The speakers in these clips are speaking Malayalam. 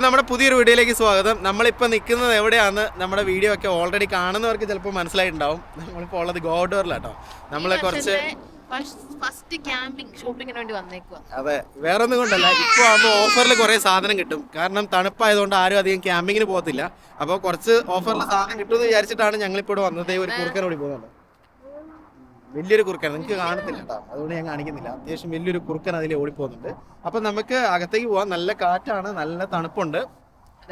അപ്പം നമ്മുടെ പുതിയൊരു വീഡിയോയിലേക്ക് സ്വാഗതം. നമ്മളിപ്പോൾ നിൽക്കുന്നത് എവിടെയാണ് നമ്മുടെ വീഡിയോ ഒക്കെ ഓൾറെഡി കാണുന്നവർക്ക് ചിലപ്പോൾ മനസ്സിലായിട്ടുണ്ടാവും. നമ്മളിപ്പോൾ ഉള്ളത് ഗോഡോറിലാട്ടോ നമ്മളെ കുറച്ച് ഫസ്റ്റ് ക്യാമ്പിംഗ് ഷോപ്പിങ്ങിന് വേണ്ടി വന്നേക്കുക അതെ വേറെ ഒന്നും കൊണ്ടല്ല. ഇപ്പോൾ ആകുമ്പോൾ ഓഫറിൽ കുറേ സാധനം കിട്ടും. കാരണം തണുപ്പായതുകൊണ്ട് ആരും അധികം ക്യാമ്പിങ്ങിന് പോകത്തില്ല. അപ്പോൾ കുറച്ച് ഓഫറിൽ സാധനം കിട്ടുമെന്ന് വിചാരിച്ചിട്ടാണ് ഞങ്ങളിപ്പോൾ ഇവിടെ വന്നത്. ഒരു കുറുക്കൻ കൂടി പോകുന്നുണ്ട് വലിയൊരു കുറുക്കൻ. നിങ്ങൾക്ക് കാണത്തില്ല കേട്ടോ. അതുകൊണ്ട് ഞാൻ കാണിക്കുന്നില്ല. അത്യാവശ്യം വലിയൊരു കുറുക്കൻ അതിൽ ഓടിപ്പോകുന്നുണ്ട്. അപ്പൊ നമുക്ക് അകത്തേക്ക് പോവാം. നല്ല കാറ്റാണ് നല്ല തണുപ്പുണ്ട്.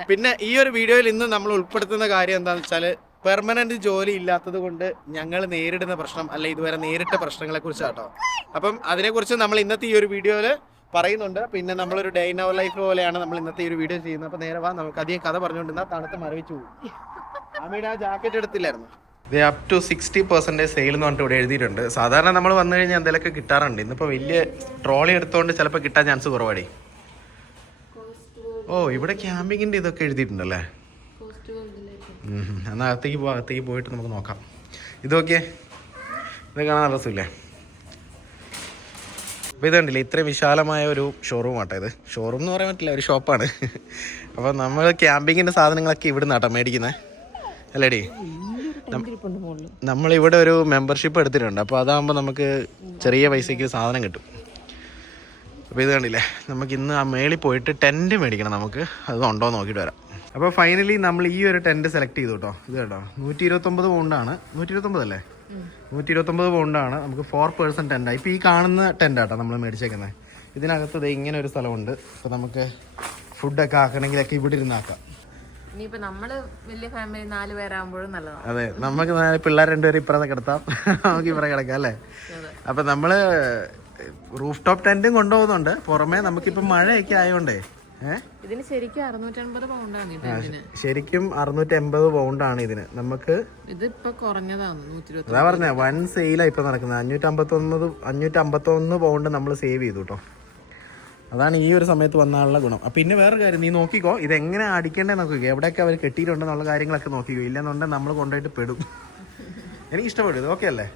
പിന്നെ ഈ ഒരു വീഡിയോയിൽ ഇന്ന് നമ്മൾ ഉൾപ്പെടുത്തുന്ന കാര്യം എന്താണെന്ന് വെച്ചാൽ പെർമനന്റ് ജോലി ഇല്ലാത്തത് കൊണ്ട് ഞങ്ങൾ നേരിടുന്ന പ്രശ്നം അല്ല ഇതുവരെ നേരിട്ട പ്രശ്നങ്ങളെ കുറിച്ചാട്ടോ അപ്പം അതിനെക്കുറിച്ച് നമ്മൾ ഇന്നത്തെ ഈ ഒരു വീഡിയോയിൽ പറയുന്നുണ്ട്. പിന്നെ നമ്മളൊരു ഡേ ഇൻ അവർ ലൈഫ് പോലെയാണ് നമ്മൾ ഇന്നത്തെ ഈ ഒരു വീഡിയോ ചെയ്യുന്നത്. അപ്പൊ നേരെ വാ നമുക്ക് അധികം കഥ പറഞ്ഞുകൊണ്ടിരുന്ന തണുത്ത് മരവിച്ചു പോകും അമ്മയുടെ ആ ജാക്കറ്റ് എടുത്തില്ലായിരുന്നു? ഇത് up to sixty percentage sale എന്ന് പറഞ്ഞിട്ട് ഇവിടെ എഴുതിയിട്ടുണ്ട്. സാധാരണ നമ്മൾ വന്നു കഴിഞ്ഞാൽ എന്തെങ്കിലുമൊക്കെ കിട്ടാറുണ്ട്. ഇന്നിപ്പോൾ വലിയ ട്രോളി എടുത്തുകൊണ്ട് ചിലപ്പോൾ കിട്ടാൻ ചാൻസ് കുറവാടി. ഓ ഇവിടെ ക്യാമ്പിങ്ങിന്റെ ഇതൊക്കെ എഴുതിയിട്ടുണ്ടല്ലേ? എന്നാൽ അകത്തേക്ക് പോ അകത്തേക്ക് പോയിട്ട് നമുക്ക് നോക്കാം. ഇതൊക്കെ ഇത് കാണാൻ രസമില്ലേ? അപ്പോൾ ഇത് ഇത്രയും വിശാലമായ ഒരു ഷോറൂം ആട്ടോ ഇത്. ഷോറൂം എന്ന് പറയാൻ പറ്റില്ല ഒരു ഷോപ്പാണ് അപ്പോൾ നമ്മൾ ക്യാമ്പിങ്ങിന്റെ സാധനങ്ങളൊക്കെ ഇവിടെ നിന്നാട്ടോ മേടിക്കുന്നത് അല്ലേടി? നമ്മളിവിടെ ഒരു മെമ്പർഷിപ്പ് എടുത്തിട്ടുണ്ട്. അപ്പോൾ അതാകുമ്പോൾ നമുക്ക് ചെറിയ പൈസയ്ക്ക് സാധനം കിട്ടും. അപ്പോൾ ഇത് കണ്ടില്ലേ? നമുക്ക് ഇന്ന് ആ മേളിൽ പോയിട്ട് ടെന്റ് മേടിക്കണം നമുക്ക്. അത് ഉണ്ടോ നോക്കിയിട്ട് വരാം. അപ്പോൾ ഫൈനലി നമ്മൾ ഈ ഒരു ടെന്റ് സെലക്ട് ചെയ്തു കേട്ടോ. ഇത് കേട്ടോ. നൂറ്റി ഇരുപത്തൊമ്പത് പൗണ്ടാണ് നൂറ്റി ഇരുപത്തൊമ്പതല്ലേ നൂറ്റി ഇരുപത്തൊമ്പത് പൗണ്ടാണ് നമുക്ക് ഫോർ പേഴ്സൺ ടെന്റാണ് ഇപ്പോൾ ഈ കാണുന്ന ടെന്റാട്ടോ ആട്ടോ നമ്മൾ മേടിച്ചേക്കുന്നത് ഇതിനകത്ത് ഇങ്ങനെ ഒരു സ്ഥലമുണ്ട്. അപ്പോൾ നമുക്ക് ഫുഡൊക്കെ ആക്കണമെങ്കിലൊക്കെ ഇവിടെ ഇരുന്നാക്കാം ഇനിയിപ്പോ നമ്മൾ വലിയ ഫാമിലി നാല് പേരാകുമ്പോഴും നല്ലതാണ്. അതെ നമുക്ക് നാല് പിള്ളേർ രണ്ടുപേരും ഇപ്പറത്തെ കിടത്താം നമുക്ക് ഇവിടെ കിടക്കാം അല്ലേ. അപ്പൊ നമ്മൾ റൂഫ് ടോപ്പ് ടെന്റും കൊണ്ടുപോകുന്നുണ്ട്. പുറമെ നമുക്കിപ്പോ മഴയൊക്കെ ആയതുകൊണ്ടേ ഏഹ് ഇതിന് ശരിക്കും പൗണ്ടാണ് ശരിക്കും അറുന്നൂറ്റി എൺപത് പൗണ്ടാണ് ഇതിന്. നമുക്ക് ഇതിപ്പോ കുറഞ്ഞതാണ് അതാ പറഞ്ഞ വൺ സെയിലാ ഇപ്പൊ നടക്കുന്നത്. അഞ്ഞൂറ്റി അമ്പത്തൊന്നത് അഞ്ഞൂറ്റി അമ്പത്തൊന്ന് പൗണ്ട് നമ്മൾ സേവ് ചെയ്തു കേട്ടോ അതാണ് ഈ ഒരു സമയത്ത് വന്നാലുള്ള ഗുണം. അപ്പം പിന്നെ വേറെ കാര്യം നീ നോക്കിക്കോ ഇത് എങ്ങനെ നോക്കുക നോക്കിക്കോ. എവിടെയൊക്കെ അവർ കെട്ടിയിട്ടുണ്ടെന്നുള്ള കാര്യങ്ങളൊക്കെ നോക്കിക്കോ. ഇല്ലെന്നുണ്ടെങ്കിൽ നമ്മൾ കൊണ്ടുപോയിട്ട് പെടും. എനിക്ക് ഇഷ്ടപ്പെടും ഇത് ഓക്കെ അല്ലേ?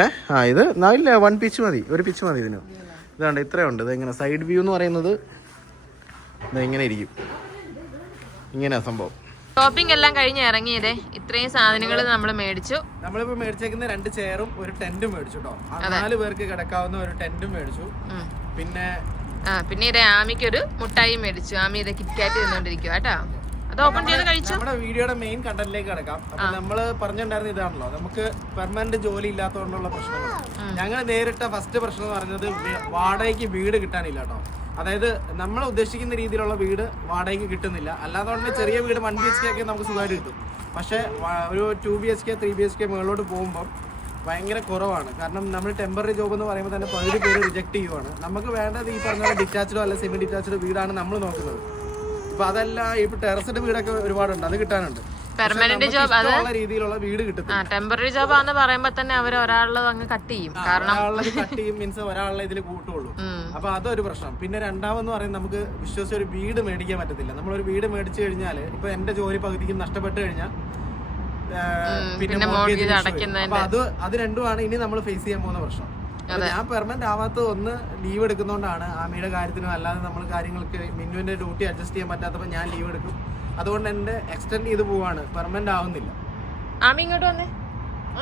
ഏ? ആ ഇത് ഇല്ല വൺ പിച്ച് മതി. ഒരു പിച്ച് മതി ഇതിന്. ഇതാണ്ട് ഇത്രയുണ്ട് ഇത് ഇങ്ങനെ സൈഡ് വ്യൂ എന്ന് പറയുന്നത് ഇങ്ങനെ ഇരിക്കും. ഇങ്ങനെയാ സംഭവം. ഷോപ്പിംഗ് എല്ലാം കഴിഞ്ഞ് ഇറങ്ങിയതേ ഇത്രയും സാധനങ്ങൾ നമ്മൾ മേടിച്ചു. നമ്മളിപ്പോ മേടിച്ചേക്കുന്ന രണ്ട് ചെയറും ഒരു ടെന്റും മേടിച്ചു കേട്ടോ നാല് പേർക്ക് കിടക്കാവുന്ന ഒരു ടെന്റും മേടിച്ചു. പിന്നെ ആ പിന്നെ ഇതേ ആമിക്കൊരു മുട്ടായി മേടിച്ചു. ആമി ഇതേ കിറ്റ്കാറ്റ് തിന്നോണ്ടിരിക്കുക കേട്ടോ. അത് ഓപ്പൺ ചെയ്ത് കഴിച്ചു? നമ്മുടെ വീഡിയോയുടെ മെയിൻ കണ്ടന്റിലേക്ക് കിടക്കാം. അപ്പൊ നമ്മൾ പറഞ്ഞിട്ടുണ്ടായിരുന്ന ഇതാണല്ലോ. നമുക്ക് പെർമനന്റ് ജോലി ഇല്ലാത്തതുകൊണ്ടുള്ള പ്രശ്നങ്ങൾ ഞങ്ങൾ നേരിട്ട ഫസ്റ്റ് പ്രശ്നം എന്ന് പറഞ്ഞത് വി- വാടകയ്ക്ക് വീട് കിട്ടാനില്ല കേട്ടോ. അതായത് നമ്മൾ ഉദ്ദേശിക്കുന്ന രീതിയിലുള്ള വീട് വാടകയ്ക്ക് കിട്ടുന്നില്ല. അല്ലാതെ ചെറിയ വീട് വൺ ബി എച്ച് കെ ഒക്കെ നമുക്ക് സുഖമായിട്ട് കിട്ടും. പക്ഷേ ഒരു two B H K three B H K മുകളിലോട്ട് പോകുമ്പോൾ ഭയങ്കര കുറവാണ്. കാരണം നമ്മൾ ടെമ്പററി ജോബ് എന്ന് പറയുമ്പോൾ തന്നെ പകുതി പേര് റിജക്ട് ചെയ്യുവാണ്. നമുക്ക് വേണ്ടത് ഈ പറഞ്ഞ ഡിറ്റാച്ച്ഡോ അല്ല സെമി ഡിറ്റാച്ച്ഡ് വീടാണ് നമ്മൾ നോക്കുന്നത്. ഇപ്പൊ അതല്ല ഇപ്പൊ ടെറസിന്റെ വീടൊക്കെ ഒരുപാടുണ്ട്. അത് കിട്ടാനുണ്ട്. പെർമനന്റ് ജോബ് അത് രീതിയിലുള്ള വീട് കിട്ടും ആ ടെമ്പററി ജോബ് ആണെന്ന് പറയുമ്പോ തന്നെ അവർ അങ്ങ് കട്ട് ചെയ്യും. കാരണം കട്ട് ചെയ്യും മീൻസ് ഇതിൽ കൂട്ടുള്ളൂ. അപ്പൊ അതൊരു പ്രശ്നം. പിന്നെ രണ്ടാമെന്ന് പറയുന്നത് നമുക്ക് വിശ്വസിച്ച് ഒരു വീട് മേടിക്കാൻ പറ്റത്തില്ല. നമ്മളൊരു വീട് മേടിച്ചു കഴിഞ്ഞാൽ ഇപ്പൊ എന്റെ ജോലി പകുതിക്ക് നഷ്ടപ്പെട്ടു കഴിഞ്ഞാൽ പിന്നെ മോർഗേജ് അടയ്ക്കുന്നതിന്റെ- അത് അത് രണ്ടുമാണ് ഇനി നമ്മൾ ഫേസ് ചെയ്യാൻ പോകുന്ന പ്രശ്നം. ഞാൻ പെർമനന്റ് ആവാത്ത ഒന്ന് ലീവ് എടുക്കുന്നതുകൊണ്ടാണ് ആമിയുടെ കാര്യത്തിനും അല്ലാതെ നമ്മൾ കാര്യങ്ങൾക്ക് മിന്നുവിന്റെ ഡ്യൂട്ടി അഡ്ജസ്റ്റ് ചെയ്യാൻ പറ്റാത്തപ്പോൾ ഞാൻ ലീവ് എടുക്കും. അതുകൊണ്ട് എന്റെ എക്സ്റ്റെൻഡ് ചെയ്ത് പോവാണ്. പെർമനന്റ് ആവുന്നില്ല. ആമി ഇങ്ങോട്ട് വന്നേ.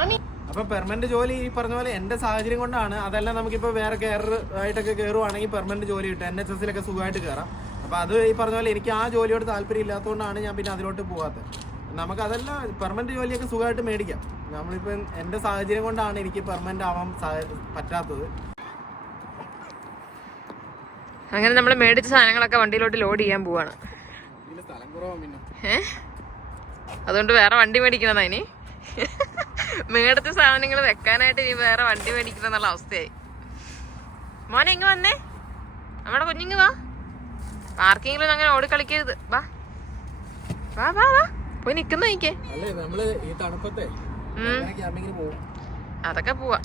ആമി. അപ്പൊ പെർമനന്റ് ജോലി ഈ പറഞ്ഞ പോലെ എന്റെ സാഹചര്യം കൊണ്ടാണ്. അതല്ല നമുക്കിപ്പോ വേറെ കെയർ ആയിട്ടൊക്കെ കയറുവാണെങ്കിൽ പെർമനന്റ് ജോലി കിട്ടും. എൻ എച്ച് എസിലൊക്കെ സുഖമായിട്ട് കയറാം അപ്പൊ അത് ഈ പറഞ്ഞ പോലെ എനിക്ക് ആ ജോലിയോട് താല്പര്യം ഇല്ലാത്തതുകൊണ്ടാണ് ഞാൻ പിന്നെ അതിലോട്ട് പോകാത്തത് നമുക്ക് അതല്ല പെർമനന്റ് ജോലിയൊക്കെ സുഖമായിട്ട് മേടിക്കാം. നമ്മളിപ്പം എന്റെ സാഹചര്യം കൊണ്ടാണ് എനിക്ക് പെർമനന്റ് ആവാൻ പറ്റാത്തത്. അങ്ങനെ നമ്മൾ മേടിച്ച സാധനങ്ങളൊക്കെ വണ്ടിയിലോട്ട് ലോഡ് ചെയ്യാൻ പോവാണ്. അതുകൊണ്ട് വേറെ വണ്ടി മേടിക്കണതാ ഇനി? മേടിച്ച സാധനങ്ങൾ വെക്കാനായിട്ട് ഇനി വേറെ വണ്ടി മേടിക്കണം എന്നുള്ള അവസ്ഥയായി. മോനെ ഇങ്ങ് വന്നേ. നമ്മുടെ കുഞ്ഞിങ്ങ് വാ. പാർക്കിങ്ങിലൊന്നും അങ്ങനെ ഓടിക്കളിക്കരുത്. വാ. വാ വാ വാ. പോയി നിക്കുന്ന പോകും അതൊക്കെ പോവാ.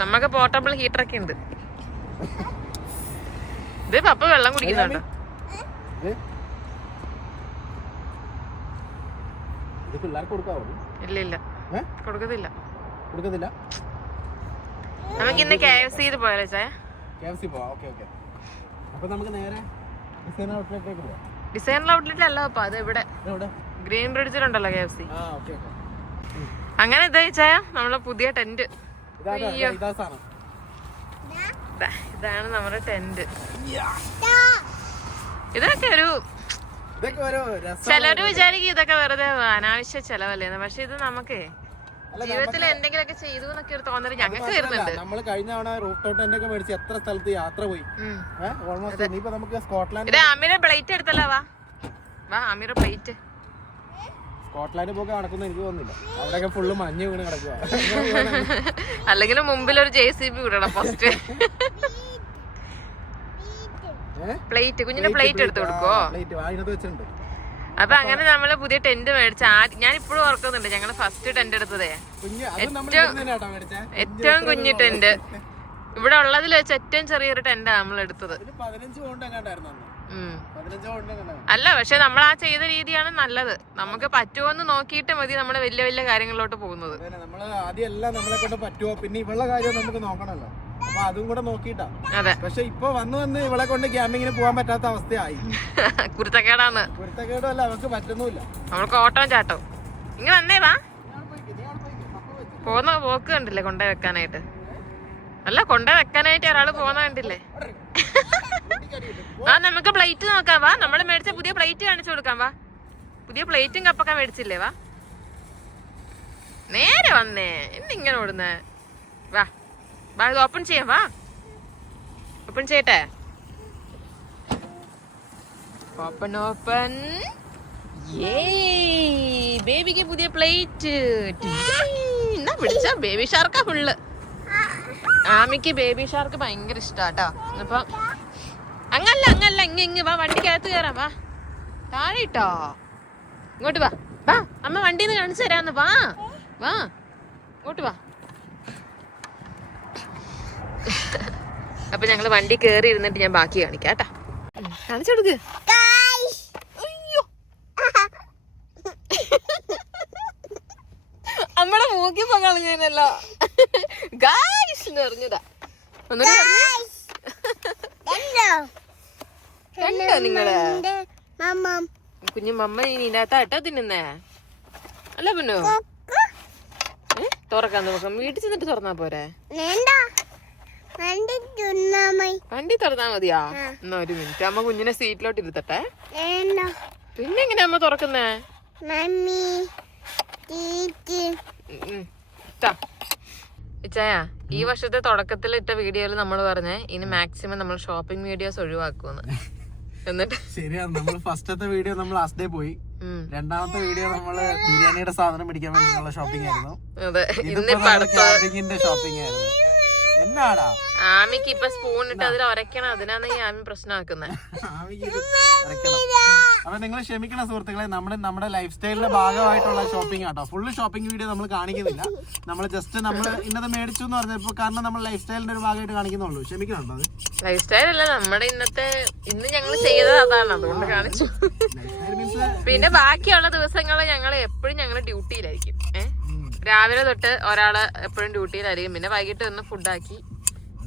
നമ്മക്ക് പോർട്ടബിൾ ഹീറ്റർ ഒക്കെ ഉണ്ട്. ഇത് പപ്പ വെള്ളം കുടിക്കുന്നുണ്ടോ ഇല്ല ഇല്ല? കൊടുക്കത്തില്ല. കൊടുക്കത്തില്ല? നമുക്ക് ഇന്ന് കെ എഫ് സിയിൽ പോയാലോ ചായ കെ എഫ് സി പോവാം. Okay okay. അപ്പൊ നമുക്ക് നേരെ ഡിസൈൻ ഔട്ട്ലെറ്റിലേക്ക് പോവാം. ഡിസൈനർ ഔട്ട്ലെറ്റ് അല്ല അപ്പൊ അത് ഇവിടെ. ഗ്രീൻ ബ്രിഡ്ജിലുണ്ടല്ലോ കെ എഫ് സി. അങ്ങനെ ഇതാ വെച്ചാ നമ്മളെ പുതിയ ടെന്റ്. ഇതാ ഇതാ, ഇതാ ഇതാണ് നമ്മുടെ ടെന്റ്. ഇതൊക്കെ ഒരു ചിലര് വിചാരിക്കും ഇതൊക്കെ വെറുതെ അനാവശ്യ ചെലവല്ലേന്ന് പക്ഷെ ഇത് നമുക്കേ ജീവിതത്തിൽ എന്തെങ്കിലുമൊക്കെ ചെയ്തു എന്നൊക്കെ ഒരു തോന്നൽ ഞങ്ങൾക്ക് വരുന്നുണ്ട്. നമ്മൾ കഴിഞ്ഞ തവണ റൂഫ് ടോപ്പ് ടെന്റ് ഒക്കെ മേടിച്ച് എത്ര സ്ഥലത്ത് യാത്ര പോയി. ഓൾമോസ്റ്റ് ഇനിയിപ്പോ നമുക്ക് സ്കോട്ട്ലാൻഡ് ഇത് അമീര പ്ലേറ്റ് എടുത്തല്ലോ വാ. വാ അമീര പ്ലേറ്റ്. സ്കോട്ട്ലാൻഡ് പോക്ക് നടക്കുന്ന എനിക്ക് തോന്നുന്നില്ല. അവിടെയൊക്കെ ഫുള്ള് മഞ്ഞ് വീണ് കിടക്കുക അല്ലെങ്കിൽ മുമ്പിൽ ഒരു ജെ സി ബി വിടണം ഫസ്റ്റ് പ്ലേറ്റ് കുഞ്ഞിന്റെ പ്ലേറ്റ് എടുത്തു കൊടുക്കോ അപ്പൊ അങ്ങനെ നമ്മൾ പുതിയ ടെന്റ് മേടിച്ച ഞാൻ ഇപ്പോഴും ഓർക്കുന്നുണ്ട് ഞങ്ങൾ ഫസ്റ്റ് ടെന്റ് എടുത്തതേ. മേടിച്ചേ. ഏറ്റവും കുഞ്ഞു ടെന്റ് ഇവിടെ ഉള്ളതിൽ വെച്ച് ഏറ്റവും ചെറിയൊരു ടെന്റാ നമ്മൾ എടുത്തത്. പതിനഞ്ച് പൗണ്ട് എങ്ങാണ്ടായിരുന്നു അല്ല പക്ഷെ നമ്മൾ ആ ചെയ്ത രീതിയാണ് നല്ലത്. നമുക്ക് പറ്റുമോന്ന് നോക്കിയിട്ട് മതി നമ്മൾ വലിയ വലിയ കാര്യങ്ങളിലോട്ട് പോകുന്നത്. നമ്മൾ ആദ്യം എല്ലാം നമ്മളെ കൊണ്ട് പറ്റുമോ പിന്നെ ഇവളുടെ കാര്യം നമുക്ക് നോക്കണല്ലോ അപ്പൊ അതും കൂടെ നോക്കിയിട്ടാ. അതെ. പക്ഷെ ഇപ്പൊ വന്ന് വന്ന് ഇവളെ കൊണ്ട് ക്യാമ്പിങ്ങിന് പോകാൻ പറ്റാത്ത അവസ്ഥയായി. കുരുത്തക്കേടാന്ന് കുരുത്തക്കേടും അല്ല അവർക്ക് പറ്റുന്നില്ല നമ്മൾക്ക് ഓട്ടം ചാട്ടവും ഇങ്ങനെ വന്നേ വാ. പോന്ന പോക്ക് കണ്ടില്ലേ കൊണ്ടേ വെക്കാനായിട്ട്? അല്ല കൊണ്ടേ വെക്കാനായിട്ട് ഒരാൾ പോന്ന കണ്ടില്ലേ? ആ നമുക്ക് പ്ലേറ്റ് നോക്കാം. വാ നമ്മൾ മേടിച്ച പുതിയ പ്ലേറ്റ് കാണിച്ചു കൊടുക്കാം വാ. പുതിയ പ്ലേറ്റും കപ്പൊക്കെ മേടിച്ചില്ലേ വാ. നേരെ വന്നേ. എന്നിങ്ങനെ ഓടുന്നേ? വാ വാ ഇത് ഓപ്പൺ ചെയ്യാം വാ. ഓപ്പൺ ചെയ്യട്ടെ? ഓപ്പൺ ഓപ്പൺ ബേബിക്ക് പുതിയ പ്ലേറ്റ്. എന്നാ പിടിച്ച ബേബി ഷാർക്കാ ഫുള്ള് ആമിക്ക് ബേബി ഷാർക്ക് ഭയങ്കര ഇഷ്ടാട്ടോ അപ്പൊ അങ്ങല്ല അങ്ങല്ല ഇങ്ങ ഇങ്ങ് വാ വണ്ടിക്കകത്ത് കയറാം വാ. താഴെ ഇട്ടോ. ഇങ്ങോട്ട് വാ. വാ അമ്മ വണ്ടിന്ന് കാണിച്ചു തരാന്ന് വാ. വാ ഇങ്ങോട്ട് വാ. അപ്പൊ ഞങ്ങൾ വണ്ടി കേറി ഇരുന്നിട്ട് ഞാൻ ബാക്കി കാണിക്കാം കാണിച്ചു കൊടുക്ക്. അമ്മടെ മൂക്കി പകളഞ്ഞല്ലോ ഗായ്സ് എന്ന് പറഞ്ഞതാ. ഒന്നും. കണ്ടോ നിങ്ങൾ? കുഞ്ഞു മമ്മ ഇനി ഇതിനകത്താട്ടോ തിന്നുന്നേ? അല്ല പിന്നു? തുറക്കാൻ നോക്കാം വീട്ടിൽ ചെന്നിട്ട് തുറന്നാ പോരെ? വണ്ടി. തുറന്നാ മതിയാ? എന്നാ ഒരു മിനിറ്റ്. അമ്മ കുഞ്ഞിനെ സീറ്റിലോട്ട് ഇരുത്തട്ടെ. പിന്നെ എങ്ങനെ അമ്മ തുറക്കുന്നേ. ഇച്ചായ ഈ വർഷത്തെ തുടക്കത്തിൽ ഇട്ട വീഡിയോയിൽ നമ്മൾ പറഞ്ഞേ ഇനി മാക്സിമം നമ്മൾ ഷോപ്പിംഗ് വീഡിയോസ് ഒഴിവാക്കുമെന്ന്. എന്നിട്ട് ശരിയാണ് നമ്മൾ ഫസ്റ്റത്തെ വീഡിയോ നമ്മൾ ലാസ്റ്റ് ഡേ പോയി. രണ്ടാമത്തെ വീഡിയോ നമ്മൾ ബിരിയാണിയുടെ സാധനം മേടിക്കാൻ വേണ്ടിയുള്ള ഷോപ്പിംഗ് ആയിരുന്നു. അതെ ഷോപ്പിംഗ് ആയിരുന്നു. എന്നാടാ? ആമിക്ക് ഇപ്പൊ സ്പൂൺ ഇട്ട് അതിൽ ഉരയ്ക്കണം അതിനാണ് ഈ ആമി പ്രശ്നമാക്കുന്നത്. അപ്പൊ നിങ്ങൾ ക്ഷമിക്കണം സുഹൃത്തുക്കളെ നമ്മുടെ നമ്മുടെ ലൈഫ് സ്റ്റൈലിന്റെ ഭാഗമായിട്ടുള്ള ഷോപ്പിംഗ് ആട്ടോ. ഫുള്ള് ഷോപ്പിംഗ് വീഡിയോ നമ്മൾ കാണിക്കുന്നില്ല. നമ്മൾ ജസ്റ്റ് നമ്മൾ ഇന്നത് മേടിച്ചു എന്ന് പറഞ്ഞപ്പോ കാരണം നമ്മൾ ലൈഫ് സ്റ്റൈലിന്റെ ഒരു ഭാഗമായിട്ട് കാണിക്കുന്നുള്ളൂ. ക്ഷമിക്കണം അത്? ലൈഫ് സ്റ്റൈൽ അല്ല നമ്മുടെ ഇന്നത്തെ ഇന്ന് ഞങ്ങൾ ചെയ്തത് അതാണ്. അതുകൊണ്ട് കാണിച്ചു. പിന്നെ ബാക്കിയുള്ള ദിവസങ്ങൾ ഞങ്ങൾ എപ്പോഴും ഞങ്ങൾ ഡ്യൂട്ടിയിലായിരിക്കും ഏഹ് രാവിലെ തൊട്ട് ഒരാൾ എപ്പോഴും ഡ്യൂട്ടിയിലായിരിക്കും. പിന്നെ വൈകിട്ട് വന്ന് ഫുഡാക്കി.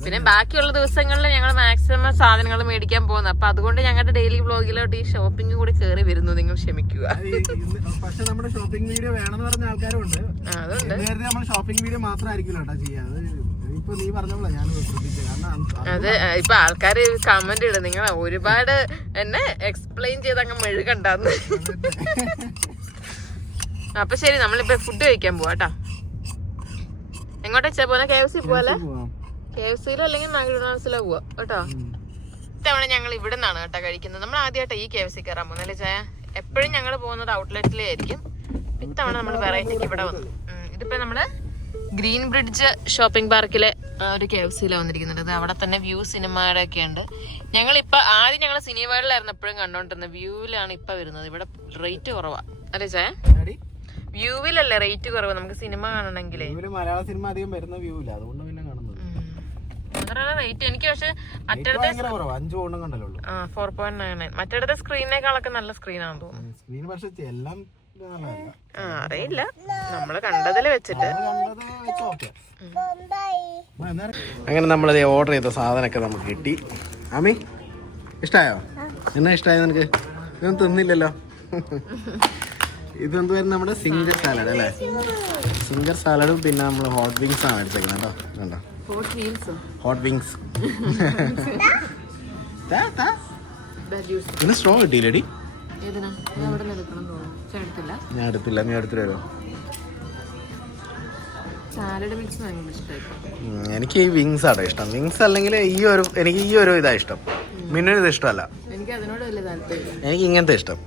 പിന്നെ ബാക്കിയുള്ള ദിവസങ്ങളിൽ ഞങ്ങൾ മാക്സിമം സാധനങ്ങൾ മേടിക്കാൻ പോകുന്നത് അപ്പൊ അതുകൊണ്ട് ഞങ്ങളുടെ ഡെയിലി വ്ളോഗിലോട്ട് ഈ ഷോപ്പിംഗ് കൂടി കയറി വരുന്നു. നിങ്ങൾ ക്ഷമിക്കുക. പക്ഷെ നമ്മുടെ ഷോപ്പിംഗ് വീഡിയോ വേണമെന്ന് പറഞ്ഞ ആൾക്കാരുണ്ട്. നേരത്തെ നമ്മൾ ഷോപ്പിംഗ് വീഡിയോ മാത്രമായിരിക്കില്ല കേട്ടോ അത് ഇപ്പൊ ആൾക്കാര് കമന്റ് ഇടും. നിങ്ങൾ ഒരുപാട് എന്നെ എക്സ്പ്ലെയിൻ ചെയ്ത് അങ്ങ് മെഴുകണ്ടെന്ന് അപ്പൊ ശരി നമ്മളിപ്പോ ഫുഡ് കഴിക്കാൻ പോവാട്ടാ എങ്ങോട്ടാ വെച്ചാ പോലെ കെ എഫ് സി പോവാല്ലേ? കെ എഫ് സിയിലോ അല്ലെങ്കിൽ മാക്ഡൊണാൾഡ്സിലോ പോവാ കേട്ടോ? ഇത്തവണ ഞങ്ങൾ ഇവിടെ നിന്നാണ് കേട്ടോ കഴിക്കുന്നത്. നമ്മൾ ആദ്യമായിട്ട് ഈ കെ എഫ് സി കയറാൻ പോകുന്നത് അല്ലേ ചായ? എപ്പോഴും ഞങ്ങൾ പോകുന്നത് ഔട്ട്ലെറ്റിലായിരിക്കും. ഇത്തവണ നമ്മൾ വെറൈറ്റിക്ക് ഇവിടെ വന്നു. ഇതിപ്പോ നമ്മൾ ഗ്രീൻ ബ്രിഡ്ജ് ഷോപ്പിംഗ് പാർക്കിലെ ഒരു കെ എഫ് സിയിലാണ് വന്നിരിക്കുന്നത്. അവിടെ തന്നെ വ്യൂ സിനിമയുടെ ഒക്കെ ഉണ്ട്. ഞങ്ങൾ ഇപ്പൊ ആദ്യം ഞങ്ങൾ സിനിമകളിലായിരുന്നു എപ്പോഴും കണ്ടോണ്ടിരുന്നത് വ്യൂവിലാണ് ഇപ്പൊ വരുന്നത്. ഇവിടെ റേറ്റ് കുറവാ. അല്ലേ ചായ? വ്യൂവിലല്ലേ റേറ്റ് കുറവ്? നമുക്ക് സിനിമ കാണണമെങ്കിലേ. ഇവർ മലയാള സിനിമ അധികം വരുന്ന വ്യൂ ഇല്ല അതുകൊണ്ട് പിന്നെ കാണുന്നത്. റേറ്റ് എനിക്ക് പക്ഷെ Rate മറ്റിടത്തെ ഭയങ്കര കുറവാ. അഞ്ചു പൗണ്ടും കണ്ടല്ലോ ഉള്ളൂ. ആ ഫോർ പോയിന്റ് നയൻ നയൻ മറ്റിടത്തെ സ്ക്രീനേക്കാളൊക്കെ നല്ല സ്ക്രീനാണെന്ന് തോന്നുന്നു. സ്ക്രീൻ പക്ഷെ എല്ലാം ആ അറിയില്ല. നമ്മൾ കണ്ടതിൽ വെച്ചിട്ട്. അങ്ങനെ നമ്മളത് ഓർഡർ ചെയ്ത സാധനമൊക്കെ നമുക്ക് കിട്ടി. ആമി ഇഷ്ടായോ? എന്നാ ഇഷ്ടായോ നിനക്ക്? ഇതൊന്നും തിന്നില്ലല്ലോ. ഇതെന്തുവായിരുന്നു നമ്മുടെ സിംഗർ സാലഡ് അല്ലേ? സിംഗർ സാലഡും പിന്നെ നമ്മൾ ഹോട്ട് വിങ്സ് ആണ് എടുത്തേക്കുന്നത് കേട്ടോ. കണ്ടോ? ഹോട്ട് വിങ്സ് പിന്നെ സ്ട്രോ കിട്ടിയില്ലടി? ഞാൻ എടുത്തില്ല. എടുത്തില്ല. നീ എടുത്തിട്ട് വരുമോ എനിക്ക് ഈ വിങ്സ് ആണ് ഇഷ്ടം. വിങ്സ് അല്ലെങ്കിൽ ഈ ഒരു എനിക്ക് ഈ ഒരു ഇതാ ഇഷ്ടം. മിന്നൊരു ഇത് ഇഷ്ടമല്ല. എനിക്ക് ഇങ്ങനത്തെ ഇഷ്ടം.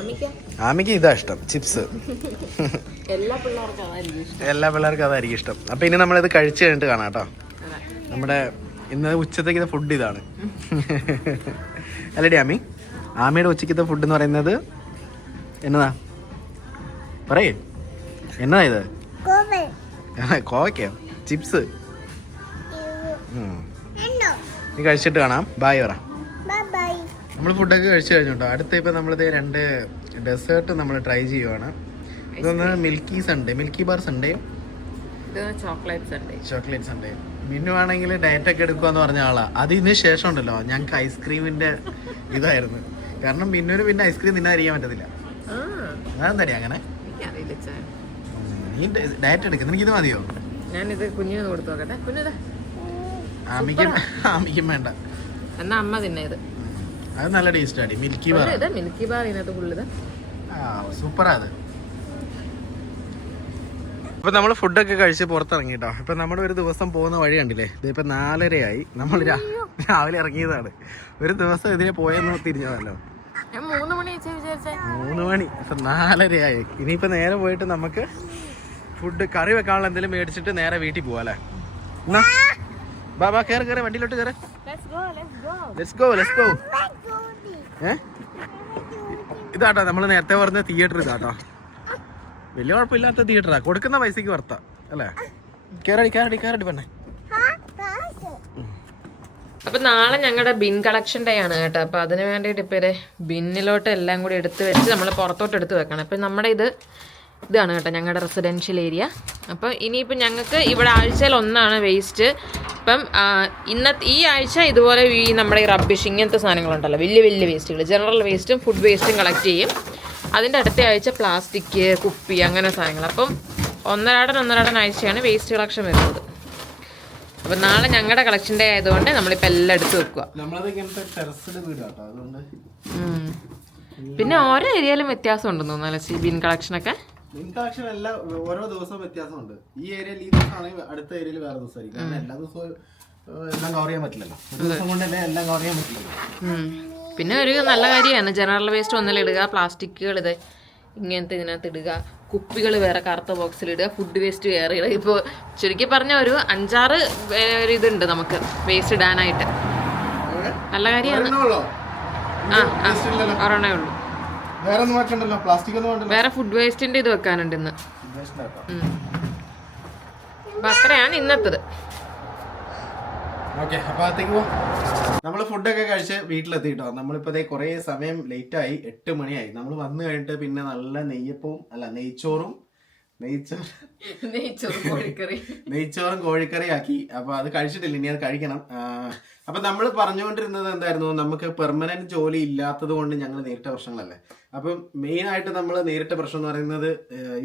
ആമിക്ക. ഇതാ ഇഷ്ടം ചിപ്സ്. എല്ലാ പിള്ളേർക്കും അതായിരിക്കും ഇഷ്ടം. എല്ലാ പിള്ളേർക്കും ഇഷ്ടം. അപ്പൊ ഇനി നമ്മളിത് കഴിച്ചു കഴിഞ്ഞിട്ട് കാണാം കേട്ടോ. നമ്മുടെ ഇന്ന് ഉച്ചത്തേക്ക് ഫുഡ് ഇതാണ്. അല്ലടി ആമി ആമിയുടെ ഉച്ചക്കത്തെ ഫുഡ് എന്ന് പറയുന്നത് എന്നതാ? പറയേ. എന്നതാ ഇത്? കോവയ്ക്കോ. ചിപ്സ്. നീ കഴിച്ചിട്ട് കാണാം. ബായ് പറ. നമ്മൾ ഫുഡൊക്കെ കഴിച്ചു കഴിഞ്ഞോ അടുത്ത ഇപ്പം നമ്മളിത് രണ്ട് ഡെസേർട്ട് നമ്മൾ ട്രൈ ചെയ്യുവാണ്. ഇതൊന്ന് milky sundae milky bar sundae chocolate sundae മിന്നു ആണെങ്കിൽ ഡയറ്റ് ഒക്കെ എടുക്കുവാന്ന് പറഞ്ഞ ആളാ. അത് ഇതിന് ശേഷം ഉണ്ടല്ലോ. ഞങ്ങൾക്ക് ഐസ്ക്രീമിന്റെ ഇതായിരുന്നു. കാരണം മിന്നുവിന് പിന്നെ ഐസ്ക്രീം തിന്നാതിരിക്കാൻ പറ്റത്തില്ല. അതെന്താടി അങ്ങനെ? നീ ഡയറ്റ് എടുക്കുന്ന എനിക്ക് ഇത് മതിയോ? ഞാനിത് കുഞ്ഞിന് കൊടുത്തു നോക്കട്ടെ. കുഞ്ഞിത്. ആമിക്കും ആമിക്കും വേണ്ട. എന്നാ അമ്മ തിന്നെ ഇത്. ഉം, അത് നല്ല ടേസ്റ്റ് ആടി മിൽക്കി ബാർ. ഇത് മിൽക്കി ബാർ ഇതിനകത്ത് ആ സൂപ്പറാ അത്. ഇപ്പൊ നമ്മൾ ഫുഡൊക്കെ കഴിച്ച് പുറത്തിറങ്ങി കേട്ടോ ഇപ്പൊ നമ്മൾ ഒരു ദിവസം പോകുന്ന വഴി കണ്ടില്ലേ? ഇതിപ്പോ നാലരയായി. നമ്മൾ രാവിലെ ഇറങ്ങിയതാണ്. ഒരു ദിവസം ഇതിനെ പോയെന്ന് തിരിഞ്ഞതല്ലോ. ഞാൻ മൂന്ന് മണി ഇപ്പൊ നാലരയായി. ഇനിയിപ്പോ നേരെ പോയിട്ട് നമുക്ക് ഫുഡ് കറി വെക്കാനുള്ള എന്തെങ്കിലും മേടിച്ചിട്ട് നേരെ വീട്ടിൽ പോവാല്ലേ ബാബാ എന്നാ? ബാ ബാ കയറി കയറി വണ്ടിയിലോട്ട് കയറി ലെറ്റ്സ് ഗോ ലെറ്റ്സ് ഗോ ഏ? ഇതാട്ടോ നമ്മൾ നേരത്തെ പറഞ്ഞ തിയേറ്റർ ഇതാട്ടോ. വലിയ കുഴപ്പമില്ലാത്ത തിയേറ്ററാ കൊടുക്കുന്ന പൈസക്ക് വർത്ത അല്ലേ? കേറടി കേറടി കേറടി പെണ്ണേ. അപ്പൊ നാളെ ഞങ്ങളുടെ ബിൻ കളക്ഷൻ ഡേ ആണ് കേട്ടോ. അപ്പൊ അതിന് വേണ്ടിയിട്ട് ഇപ്പൊ ബിന്നിലോട്ട് എല്ലാം കൂടി എടുത്ത് വെച്ച് നമ്മൾ പുറത്തോട്ട് എടുത്ത് വെക്കണം. അപ്പൊ നമ്മുടെ ഇത് ഇതാണ് കേട്ടോ ഞങ്ങളുടെ റെസിഡൻഷ്യൽ ഏരിയ അപ്പൊ ഇനിയിപ്പോൾ ഞങ്ങൾക്ക് ഇവിടെ ആഴ്ചയിൽ ഒന്നാണ് വേസ്റ്റ് ഇന്ന ഇന്നത്തെ ഈ ആഴ്ച ഇതുപോലെ ഈ നമ്മുടെ ഈ റബ്ബിഷ് ഇങ്ങനത്തെ സാധനങ്ങളുണ്ടല്ലോ. വലിയ വലിയ വേസ്റ്റുകൾ ജനറൽ വേസ്റ്റും ഫുഡ് വേസ്റ്റും കളക്ട് ചെയ്യും. അതിന്റെ അടുത്ത ആഴ്ച പ്ലാസ്റ്റിക് കുപ്പി അങ്ങനെ സാധനങ്ങൾ. അപ്പം ഒന്നരാടൻ ഒന്നരാടൻ ആഴ്ചയാണ് വേസ്റ്റ് കളക്ഷൻ വരുന്നത്. അപ്പം നാളെ ഞങ്ങളുടെ കളക്ഷൻ ഡേ ആയതുകൊണ്ട് നമ്മളിപ്പോൾ എല്ലാം എടുത്ത് വെക്കുക പിന്നെ ഓരോ ഏരിയയിലും വ്യത്യാസം ഉണ്ടെന്ന് തോന്നുന്നു അല്ലെ സി ബിൻ കളക്ഷനൊക്കെ മീൻ കളക്ഷൻ എല്ലാം ഓരോ ദിവസവും വ്യത്യാസമുണ്ട്. ഈ ഏരിയയിൽ ഈ ദിവസം ആണെങ്കിൽ അടുത്ത ഏരിയയിൽ വേറെ ദിവസമായിരിക്കും. കാരണം എല്ലാ ദിവസവും എല്ലാം കവർ ചെയ്യാൻ പറ്റില്ലല്ലോ. ഒരു ദിവസം കൊണ്ട് തന്നെ എല്ലാം കവർ ചെയ്യാൻ പറ്റില്ലല്ലോ. പിന്നെ ഒരു നല്ല കാര്യമാണ് ജനറൽ വേസ്റ്റ് ഒന്നിലിടുക പ്ലാസ്റ്റിക്കുകൾ ഇത് ഇങ്ങനത്തെ ഇതിനകത്ത് ഇടുക കുപ്പികൾ വേറെ കറുത്ത ബോക്സിൽ ഇടുക ഫുഡ് വേസ്റ്റ് വേറെ ഇടുക. ഇപ്പോൾ ചുരുക്കി പറഞ്ഞ ഒരു അഞ്ചാറ് ഒരു ഇതുണ്ട് നമുക്ക് വേസ്റ്റ് ഇടാനായിട്ട്. നല്ല കാര്യമാണ്? ആ ആ. ഒരെണ്ണേ ഉള്ളൂ. വേറെ ഒന്നും വെക്കണ്ടല്ലോ പ്ലാസ്റ്റിക് ഒന്നും വേണ്ടല്ലോ. വേറെ ഫുഡ് വേസ്റ്റിന്റെ ഇത് വെക്കാനുണ്ട് ഇന്ന്. അപ്പൊ അത്രയാണ് ഇന്നത്തത്. ഓക്കെ അപ്പൊ അകത്തേക്ക് പോവാം നമ്മൾ ഫുഡൊക്കെ കഴിച്ച് വീട്ടിലെത്തിട്ടോ നമ്മളിപ്പോ ദേ കുറേ സമയം ലേറ്റ് ആയി എട്ട് മണിയായി. നമ്മൾ വന്നു കഴിഞ്ഞിട്ട് പിന്നെ നല്ല നെയ്യപ്പവും അല്ല നെയ്ച്ചോറും നെയ്ച്ചോറ് കോഴിക്കറി നെയ്ച്ചോറും കോഴിക്കറി ആക്കി. അപ്പൊ അത് കഴിച്ചിട്ടില്ല ഇനി അത് കഴിക്കണം. അപ്പൊ നമ്മൾ പറഞ്ഞുകൊണ്ടിരുന്നത് എന്തായിരുന്നു? നമുക്ക് പെർമനന്റ് ജോലി ഇല്ലാത്തത് കൊണ്ട് ഞങ്ങൾ നേരിട്ട പ്രശ്നങ്ങളല്ലേ? അപ്പം മെയിൻ ആയിട്ട് നമ്മൾ നേരിട്ട പ്രശ്നം എന്ന് പറയുന്നത്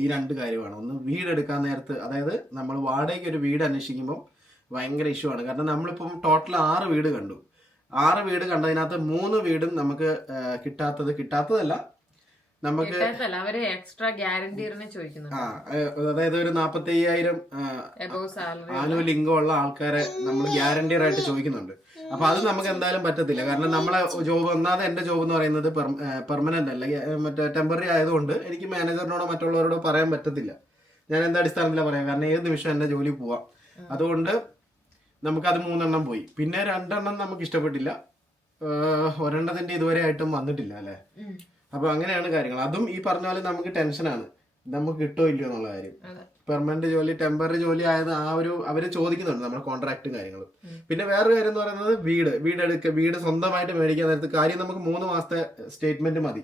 ഈ രണ്ട് കാര്യമാണ്. ഒന്ന് വീട് എടുക്കാൻ നേരത്ത് അതായത് നമ്മൾ വാടകയ്ക്ക് ഒരു വീട് അന്വേഷിക്കുമ്പോൾ ഭയങ്കര ഇഷ്യൂ ആണ്. കാരണം നമ്മളിപ്പം ടോട്ടൽ ആറ് വീട് കണ്ടു. ആറ് വീട് കണ്ടതിനകത്ത് മൂന്ന് വീടും നമുക്ക് കിട്ടാത്തത് കിട്ടാത്തതല്ല നമുക്ക് അവർ എക്സ്ട്രാ ആ അതായത് ഒരു നാപ്പത്തി അയ്യായിരം ആനുവൽ ഇൻകം ഉള്ള. ആൾക്കാരെ നമ്മൾ ഗ്യാരണ്ടീർ ആയിട്ട് ചോദിക്കുന്നുണ്ട്. അപ്പൊ അത് നമുക്ക് എന്തായാലും പറ്റത്തില്ല. കാരണം നമ്മളെ ജോബ് ഒന്നാമത് എന്റെ ജോബ് എന്ന് പറയുന്നത് പെർമനന്റ് അല്ലെങ്കിൽ മറ്റേ ടെമ്പററി ആയതുകൊണ്ട് എനിക്ക് മാനേജറിനോടോ മറ്റുള്ളവരോടോ പറയാൻ പറ്റത്തില്ല. ഞാൻ എന്താ അടിസ്ഥാനത്തിലാണ് പറയാം? കാരണം ഏത് നിമിഷം എന്റെ ജോലി പോവാം. അതുകൊണ്ട് നമുക്കത് മൂന്നെണ്ണം പോയി. പിന്നെ രണ്ടെണ്ണം നമുക്ക് ഇഷ്ടപ്പെട്ടില്ല. ഒരെണ്ണത്തിന്റെ ഇതുവരെ ആയിട്ടും വന്നിട്ടില്ല അല്ലെ? അപ്പൊ അങ്ങനെയാണ് കാര്യങ്ങൾ. അതും ഈ പറഞ്ഞ പോലെ നമുക്ക് ടെൻഷനാണ് നമുക്ക് കിട്ടോ ഇല്ലയോ എന്നുള്ള കാര്യം. പെർമനന്റ് ജോലി ടെമ്പററി ജോലി ആയത് ആ ഒരു അവർ ചോദിക്കുന്നുണ്ട് നമ്മുടെ കോൺട്രാക്റ്റും കാര്യങ്ങളും. പിന്നെ വേറൊരു കാര്യം എന്ന് പറയുന്നത് വീട് വീട് എടുക്കുക വീട് സ്വന്തമായിട്ട് മേടിക്കാൻ നേരത്ത് കാര്യം നമുക്ക് മൂന്ന് മാസത്തെ സ്റ്റേറ്റ്മെന്റ് മതി.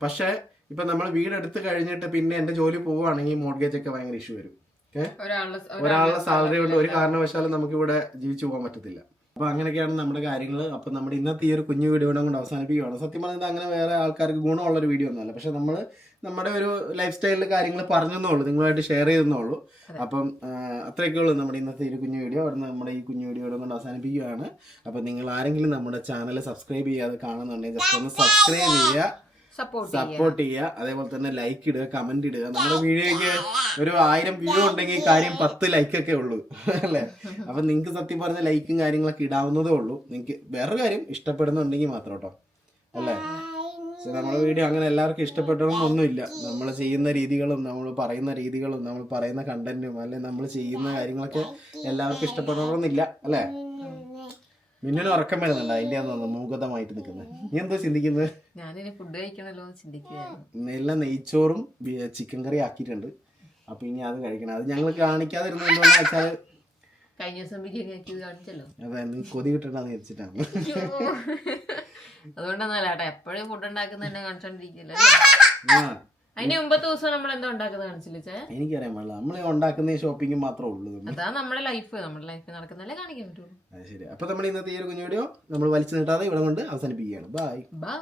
പക്ഷേ ഇപ്പൊ നമ്മൾ വീട് എടുത്തു കഴിഞ്ഞിട്ട് പിന്നെ എന്റെ ജോലി പോവുകയാണെങ്കിൽ മോർഗേജ് ഒക്കെ ഭയങ്കര ഇഷ്യൂ വരും. ഒരാളുടെ സാലറി കൊണ്ട് ഒരു കാരണവശാലും നമുക്ക് ഇവിടെ ജീവിച്ചു പോകാൻ പറ്റത്തില്ല. അപ്പൊ അങ്ങനെയൊക്കെയാണ് നമ്മുടെ കാര്യങ്ങൾ അപ്പൊ നമ്മുടെ ഇന്നത്തെ ഈ ഒരു കുഞ്ഞു വീഡിയോ കൊണ്ട് അവസാനിപ്പിക്കുകയാണ് സത്യം പറഞ്ഞത് അങ്ങനെ വേറെ ആൾക്കാർക്ക് ഗുണമുള്ള ഒരു വീഡിയോ ഒന്നുമല്ല. പക്ഷെ നമ്മൾ നമ്മുടെ ഒരു ലൈഫ് സ്റ്റൈലിൽ കാര്യങ്ങൾ പറഞ്ഞെന്നുള്ളൂ നിങ്ങളായിട്ട് നിങ്ങളുമായിട്ട് ഷെയർ ചെയ്തെന്നുള്ളൂ അപ്പം അത്രയൊക്കെ ഉള്ളൂ നമ്മുടെ ഇന്നത്തെ ഈ ഒരു കുഞ്ഞു വീഡിയോ അവിടെ നമ്മുടെ ഈ കുഞ്ഞു വീഡിയോ കൊണ്ട് അവസാനിപ്പിക്കുകയാണ്. അപ്പം നിങ്ങൾ ആരെങ്കിലും നമ്മുടെ ചാനൽ സബ്സ്ക്രൈബ് ചെയ്യാതെ കാണുന്നുണ്ടെങ്കിൽ ജസ്റ്റ് ഒന്ന് സബ്സ്ക്രൈബ് ചെയ്യുക. സപ്പോർട്ട് ചെയ്യുക. അതേപോലെ തന്നെ ലൈക്ക് ഇടുക കമന്റ് ഇടുക. നമ്മുടെ വീഡിയോയ്ക്ക് ഒരു ആയിരം വ്യൂ ഉണ്ടെങ്കിൽ കാര്യം പത്ത് ലൈക്ക് ഒക്കെ ഉള്ളൂ. അല്ലേ? അപ്പൊ നിങ്ങൾക്ക് സത്യം പറഞ്ഞ ലൈക്കും കാര്യങ്ങളൊക്കെ ഇടാവുന്നതേ ഉള്ളൂ. നിങ്ങൾക്ക് വേറെ കാര്യം ഇഷ്ടപ്പെടുന്നുണ്ടെങ്കിൽ മാത്രം കേട്ടോ. അല്ലേ? പക്ഷെ നമ്മുടെ വീഡിയോ അങ്ങനെ എല്ലാവർക്കും ഇഷ്ടപ്പെട്ടണമെന്നൊന്നുമില്ല നമ്മൾ ചെയ്യുന്ന രീതികളും നമ്മൾ പറയുന്ന രീതികളും നമ്മൾ പറയുന്ന കണ്ടന്റും അല്ലെ നമ്മൾ ചെയ്യുന്ന കാര്യങ്ങളൊക്കെ എല്ലാവർക്കും ഇഷ്ടപ്പെടണമെന്നില്ല അല്ലേ? മിന്നിന് ഉറക്കം വരുന്നുണ്ട്. അതിന്റെ മൂകതമായിട്ട് നിൽക്കുന്നത് നീ എന്തോ ചിന്തിക്കുന്നത് ഞാനിനി ഫുഡ് കഴിക്കണല്ലോ എല്ലാം നെയ്ച്ചോറും ചിക്കൻ കറി ആക്കിയിട്ടുണ്ട്. അപ്പൊ ഇനി അത് കഴിക്കണം. അത് ഞങ്ങൾ കാണിക്കാതിരുന്നത് വെച്ചാൽ കഴിഞ്ഞ ദിവസം ബിരിയാണി ആക്കി കാണിച്ചല്ലോ. അതെ നീ കൊതി കിട്ടണ്ടെന്ന് വെച്ചിട്ടാണ് അതുകൊണ്ടൊന്നല്ല ഏട്ടാ എപ്പോഴും ഫുഡ് ഉണ്ടാക്കുന്നതന്നെ കാണിച്ചോണ്ടിരിക്കില്ല? അതിന് മുമ്പത്തെ ദിവസം നമ്മൾ എന്താ ഉണ്ടാക്കുന്നത് കാണിച്ചില്ലേ എനിക്ക് എനിക്കറിയാൻ പാടില്ല. നമ്മൾ ഉണ്ടാക്കുന്ന ഷോപ്പിംഗ് മാത്രമേ ഉള്ളൂ അതാ നമ്മുടെ ലൈഫ് നമ്മുടെ ലൈഫ് നടക്കുന്നല്ലേ കാണിക്കാൻ പറ്റുള്ളൂ. ശരി. അപ്പൊ നമ്മൾ ഇന്നത്തെ ഈ ഒരു കുഞ്ഞു വീഡിയോ നമ്മൾ വലിച്ചു നീട്ടാതെ ഇവിടെ കൊണ്ട് അവസാനിപ്പിക്കുകയാണ്. Bye bye